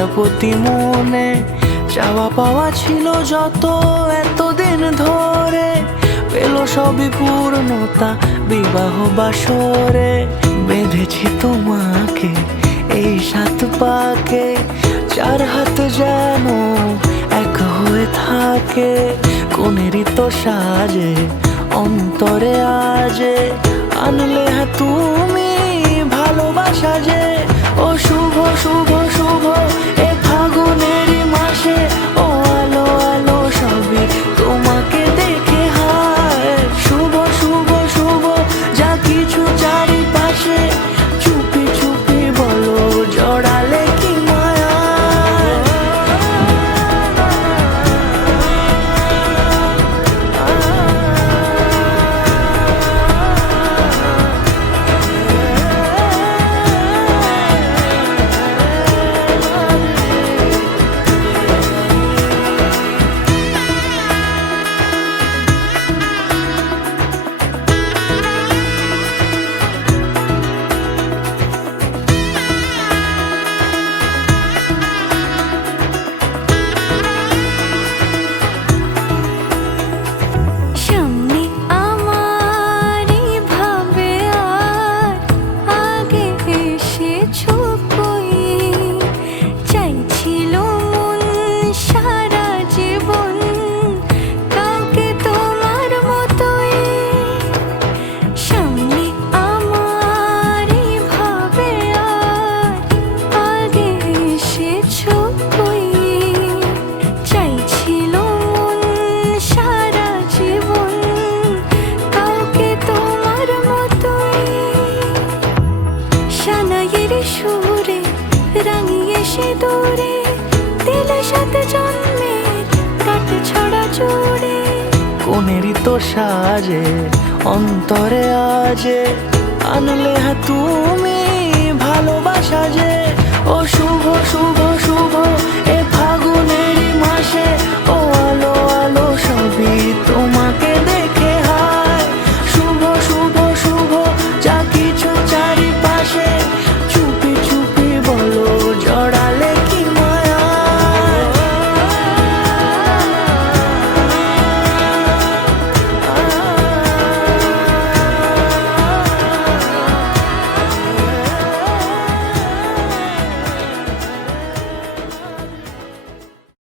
প্রজাপতি মনে চাওয়া পাওয়া ছিল যত এতদিন ধরে, পেল সবই পূর্ণতা বিবাহ বাসরে। বেঁধেছি তোমাকে এই 7 পাকে, 4 হাত যেন এক হয়ে থাকে। কোনেরই তো সাজে অন্তরে আজে আনলে তুমি ভালোবাসা যে। ও শুভ শুভ শুভ এ ফাগুনেরই মাসে, ও আলো আলো সবই তোমাকে দেখে হায়। শুভ শুভ শুভ যা কিছু চারিপাশে, চুপি চুপি বলো জড়ালে কি মায়া। সুরে রাঙিয়ে সে দূরে দিলে 7 জন্মের কাট ছড়া জোড়ে। কোনেরই তো সাজে অন্তরে আজে আনলে তুমি ভালোবাসা যে। ও শুভ শুভ শুভ এ ফাগুনেরই মাসে,